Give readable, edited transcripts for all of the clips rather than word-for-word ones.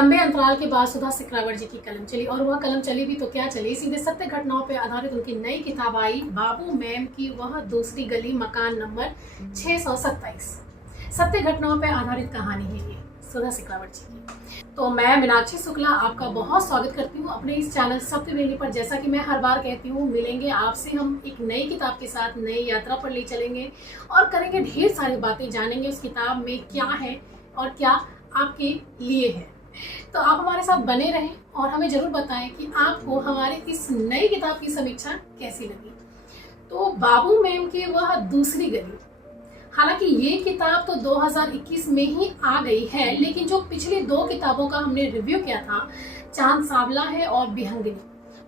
लंबे अंतराल के बाद सुधा सिकरावर जी की कलम चली, और वह कलम चली भी तो क्या चली, सीधे सत्य घटनाओं पर आधारित उनकी नई किताब आई, बाबू मैम की वह दूसरी गली, मकान नंबर 627। सत्य घटनाओं पर आधारित कहानी है ये सुधा सिकरावर जी की। तो मैं मीनाक्षी शुक्ला आपका बहुत स्वागत करती हूँ अपने इस चैनल सत्यवेली पर। जैसा कि मैं हर बार कहती हूँ, मिलेंगे आपसे हम एक नई किताब के साथ, नई यात्रा पर ले चलेंगे और करेंगे ढेर सारी बातें, जानेंगे उस किताब में क्या है और क्या आपके लिए है। तो आप हमारे साथ बने रहें और हमें जरूर बताएं कि आपको हमारे इस नई किताब की समीक्षा कैसी लगी। तो बाबू मैम की वह दूसरी गली, हालांकि ये किताब तो 2021 में ही आ गई है, लेकिन जो पिछली दो किताबों का हमने रिव्यू किया था, चांद सावला है और बिहंगिनी,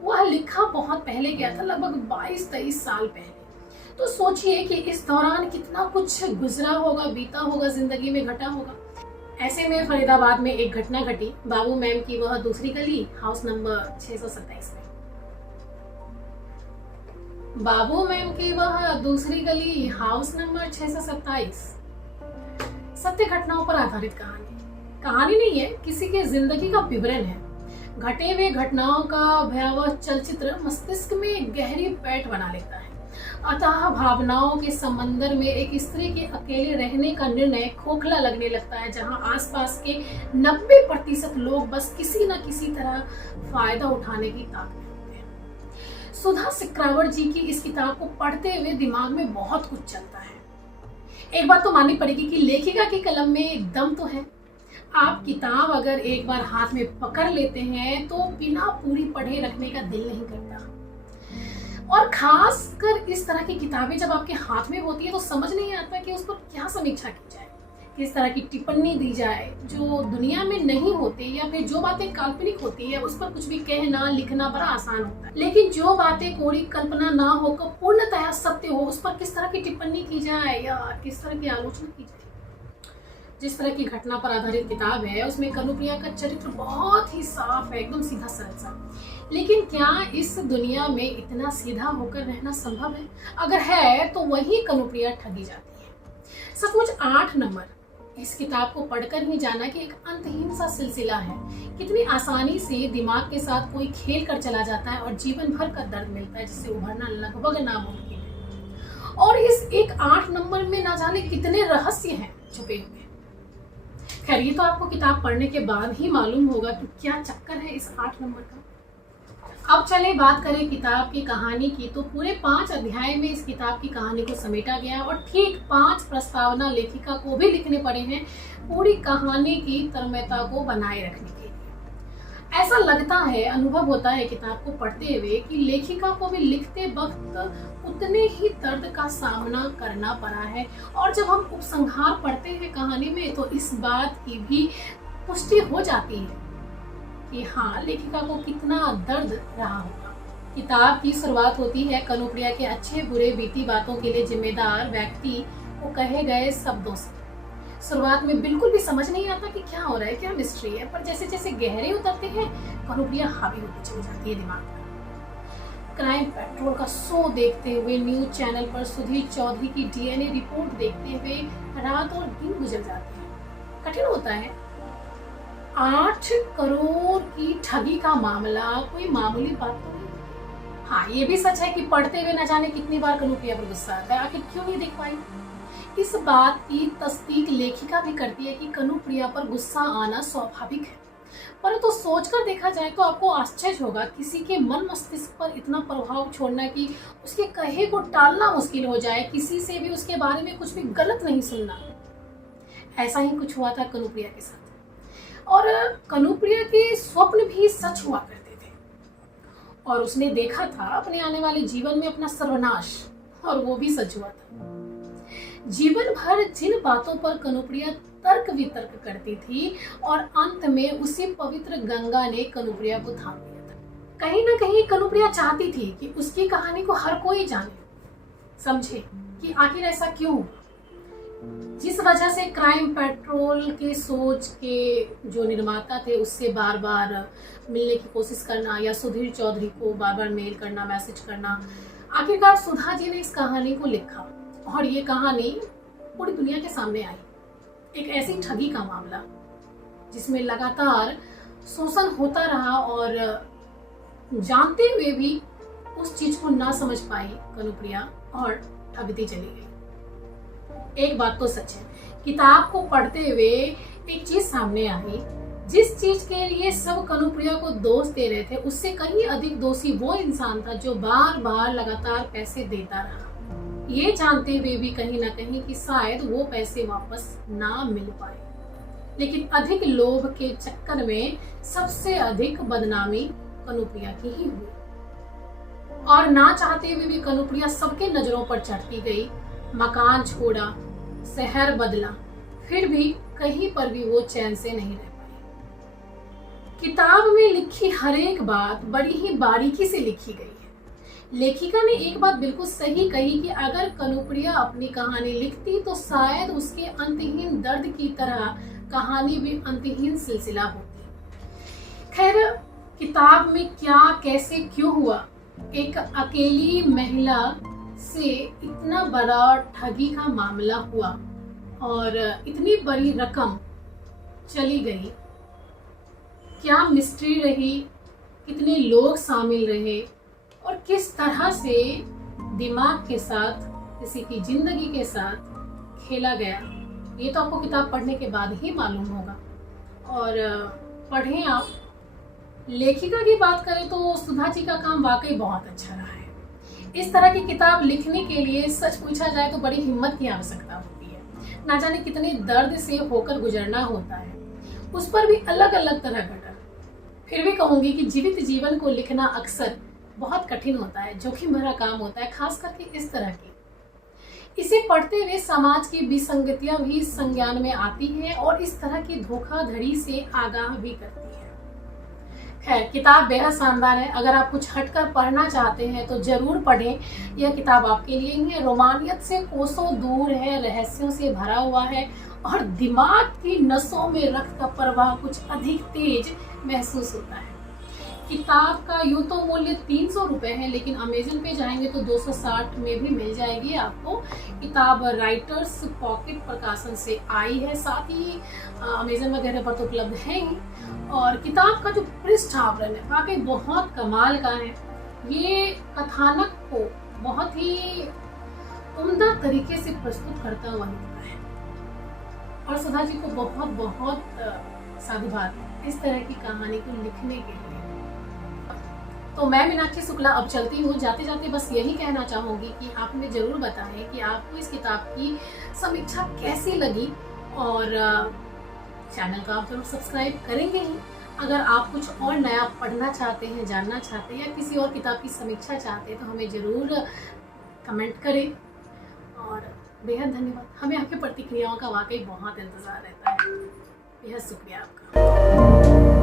वह लिखा बहुत पहले गया था, लगभग 22-23 साल पहले। तो सोचिए कि इस दौरान कितना कुछ गुजरा होगा, बीता होगा, जिंदगी में घटा होगा। ऐसे में फरीदाबाद में एक घटना घटी, बाबू मैम की वह दूसरी गली, हाउस नंबर 627 में। बाबू मैम की वह दूसरी गली, हाउस नंबर 627। सत्य घटनाओं पर आधारित कहानी नहीं है, किसी के जिंदगी का विवरण है। घटे हुए घटनाओं का भयावह चलचित्र मस्तिष्क में गहरी पैठ बना लेता है। अतः भावनाओं के समंदर में एक स्त्री के अकेले रहने का निर्णय खोखला लगने लगता है, जहां आसपास के 90% लोग बस किसी न किसी तरह फायदा उठाने की ताकत। सुधा सिकरावर जी की इस किताब को पढ़ते हुए दिमाग में बहुत कुछ चलता है। एक बात तो माननी पड़ेगी कि लेखिका की कलम में दम तो है। आप किताब अगर एक बार हाथ में पकड़ लेते हैं तो बिना पूरी पढ़े रखने का दिल नहीं करता। और खासकर इस तरह की किताबें जब आपके हाथ में होती है तो समझ नहीं आता कि उस पर क्या समीक्षा की जाए, किस तरह की टिप्पणी दी जाए जो दुनिया में नहीं होती, या फिर जो बातें काल्पनिक होती है उस पर कुछ भी कहना लिखना बड़ा आसान होता है, लेकिन जो बातें कोई कल्पना ना होकर पूर्णतः सत्य हो, उस पर किस तरह की टिप्पणी की जाए या किस तरह की आलोचना की जाए। जिस तरह की घटना पर आधारित किताब है उसमें कनुप्रिया का चरित्र बहुत ही साफ है, एकदम सीधा सरल सा। लेकिन क्या इस दुनिया में इतना सीधा होकर रहना संभव है? अगर है तो वही कनुप्रिया ठगी जाती है। सचमुच 8 नंबर इस किताब को पढ़कर ही जाना कि एक अंतहीन सा सिलसिला है। कितनी आसानी से दिमाग के साथ कोई खेल कर चला जाता है और जीवन भर का दर्द मिलता है, जिससे उभरना लगभग नामुमकिन है। और इस एक 8 नंबर में ना जाने कितने रहस्य हैं छुपे हुए। खैर, ये तो आपको किताब पढ़ने के बाद ही मालूम होगा कि क्या चक्कर है इस 8 नंबर का। अब चले बात करें किताब की कहानी की, तो पूरे 5 अध्याय में इस किताब की कहानी को समेटा गया और ठीक 5 प्रस्तावना लेखिका को भी लिखने पड़े हैं पूरी कहानी की तन्मयता को बनाए रखने के लिए। ऐसा लगता है, अनुभव होता है किताब को पढ़ते हुए कि लेखिका को भी लिखते वक्त उतने ही दर्द का सामना करना पड़ा है। और जब हम उपसंहार पढ़ते हैं कहानी में तो इस बात की भी पुष्टि हो जाती है कि हाँ, लेखिका को कितना दर्द रहा होगा। किताब की शुरुआत होती है कनुप्रिया के अच्छे बुरे बीती बातों के लिए जिम्मेदार व्यक्ति को कहे गए शब्दों से। शुरुआत में बिल्कुल भी समझ नहीं आता कि क्या हो रहा है, क्या मिस्ट्री है, पर जैसे जैसे गहरे उतरते हैं कनुप्रिया हावी होती चली जाती है दिमाग पर। क्राइम पेट्रोल का शो देखते हुए, न्यूज चैनल पर सुधीर चौधरी की डीएनए रिपोर्ट देखते हुए रात और दिन गुजर जाते हैं। कठिन होता है। 8 करोड़ की ठगी का मामला कोई मामूली बात तो नहीं। हाँ, ये भी सच है कि पढ़ते हुए न जाने कितनी बार कनुप्रिया पर गुस्सा आता है, आखिर क्यों नहीं देख पाई। इस बात की तस्दीक लेखिका भी करती है कि कनुप्रिया पर गुस्सा आना स्वाभाविक है, परंतु सोचकर देखा जाए तो आपको आश्चर्य होगा किसी के मन मस्तिष्क पर इतना प्रभाव छोड़ना कि उसके कहे को टालना मुश्किल हो जाए, किसी से भी उसके बारे में कुछ भी गलत नहीं सुनना। ऐसा ही कुछ हुआ था कनुप्रिया के साथ, और कनुप्रिया के स्वप्न भी सच हुआ करते थे और उसने देखा था अपने आने वाले जीवन में अपना सर्वनाश, और वो भी सच हुआ था। जीवन भर जिन बातों पर कनुप्रिया तर्क वितर्क करती थी और अंत में उसी पवित्र गंगा ने कनुप्रिया को थाम लिया था। कहीं ना कहीं कनुप्रिया चाहती थी कि उसकी कहानी को हर कोई जाने, समझे कि आखिर ऐसा क्यों हुआ। जिस वजह से क्राइम पेट्रोल के सोच के जो निर्माता थे उससे बार बार मिलने की कोशिश करना, या सुधीर चौधरी को बार बार मेल करना, मैसेज करना, आखिरकार सुधा जी ने इस कहानी को लिखा और ये कहानी पूरी दुनिया के सामने आई। एक ऐसी ठगी का मामला जिसमें लगातार शोषण होता रहा और जानते हुए भी उस चीज को ना समझ पाई कनुप्रिया और ठगती चली गई। एक बात तो सच है, किताब को पढ़ते हुए एक चीज सामने आई, जिस चीज के लिए सब कनुप्रिया को दोष दे रहे थे उससे कहीं अधिक दोषी वो इंसान था जो बार बार लगातार पैसे देता रहा, ये जानते हुए भी कहीं ना कहीं कि शायद वो पैसे वापस ना मिल पाए। लेकिन अधिक लोभ के चक्कर में सबसे अधिक बदनामी कनुप्रिया की ही हुई और ना चाहते हुए भी कनुप्रिया सबके नजरों पर चढ़ती गई। मकान छोड़ा, शहर बदला, फिर भी कहीं पर भी वो चैन से नहीं रह पाई। किताब में लिखी हर एक बात बड़ी ही बारीकी से लिखी गई है। लेखिका ने एक बात बिल्कुल सही कही कि अगर कनुप्रिया अपनी कहानी लिखती तो शायद उसके अंतहीन दर्द की तरह कहानी भी अंतहीन सिलसिला होती। खैर, किताब में क्या, कैसे, क्यों हुआ, एक अकेली महिला से इतना बड़ा ठगी का मामला हुआ और इतनी बड़ी रकम चली गई, क्या मिस्ट्री रही, कितने लोग शामिल रहे और किस तरह से दिमाग के साथ, किसी की जिंदगी के साथ खेला गया, ये तो आपको किताब पढ़ने के बाद ही मालूम होगा। और पढ़ें आप। लेखिका की बात करें तो सुधा जी का काम वाकई बहुत अच्छा रहा है। इस तरह की किताब लिखने के लिए सच पूछा जाए तो बड़ी हिम्मत की आवश्यकता होती है। ना जाने कितने दर्द से होकर गुजरना होता है, उस पर भी अलग अलग तरह का डर। फिर भी कहूंगी कि जीवित जीवन को लिखना अक्सर बहुत कठिन होता है, जोखिम भरा काम होता है, खास करके इस तरह की। इसे पढ़ते हुए समाज की विसंगतियां भी संज्ञान में आती हैं और इस तरह की धोखाधड़ी से आगाह भी करती है। खैर, किताब बेहद शानदार है। अगर आप कुछ हटकर पढ़ना चाहते हैं तो जरूर पढ़ें। यह किताब आपके लिए ही है। रोमानियत से कोसों दूर है, रहस्यों से भरा हुआ है और दिमाग की नसों में रक्त का प्रवाह कुछ अधिक तेज महसूस होता है। किताब का यूं तो मूल्य 300 रुपये है, लेकिन अमेजन पे जाएंगे तो 260 में भी मिल जाएगी आपको। किताब राइटर्स पॉकेट प्रकाशन से आई है, साथ ही अमेजन वगैरह पर तो उपलब्ध है ही। और किताब का जो पृष्ठ आवरण है वाकई बहुत कमाल का है। ये कथानक को बहुत ही उम्दा तरीके से प्रस्तुत करता हुआ दिखता है और सुधा जी को बहुत बहुत साधुवाद इस तरह की कहानी को लिखने के लिए। तो मैं मीनाक्षी शुक्ला अब चलती हूँ। जाते जाते बस यही कहना चाहूंगी कि आपने जरूर बताएं कि आपको इस किताब की समीक्षा कैसी लगी और चैनल को आप जरूर सब्सक्राइब करेंगे ही। अगर आप कुछ और नया पढ़ना चाहते हैं, जानना चाहते हैं या किसी और किताब की समीक्षा चाहते हैं तो हमें ज़रूर कमेंट करें। और बेहद धन्यवाद। हमें आपकी प्रतिक्रियाओं का वाकई बहुत इंतज़ार रहता है। बेहद शुक्रिया आपका।